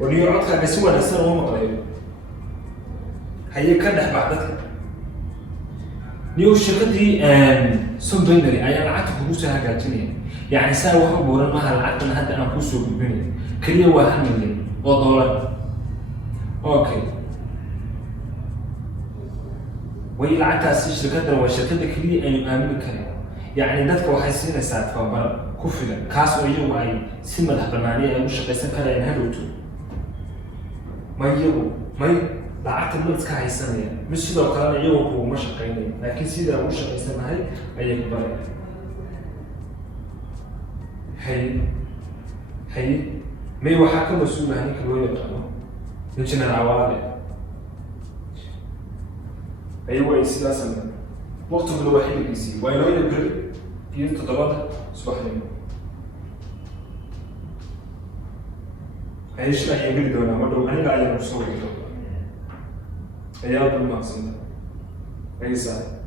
ونيو عطها كسوة نسر وما قريب هي كده بعدك نيو شركتي سوبرينري أي العتق بوسها هجاتني يعني ساوى حبورا ما هالعتق أنا هدا أنا بوسو ببني كلية واحد مليون $1 أوكي وهي العتق أساس شركتنا وشركتنا كلية أنا آمن كلام يعني dadka waxay siinaysaa tababar ku filan kaas oo iyagu ay si madax bannaani ay u shaqaysan karayaan hadhowto may lacagta ma iska haysanaya mis sidoo kalena iyagoo kuuma shaqaynaya laakiin sidaa u shaqaysanahay ayay ku baraya hay may waxaa ka mas-uulaha ninka loo yaqaano injineer cawaale ayagu ay sidaa sameeyaan waqtiguna waa xilligiisii waa inooyna beri iyo 7 subaxnimo ayay shaqo geli doonaa ma dhow aniga ayaan kusoo wadi doonaa ayaa u mahadsantahay ayay saaxiib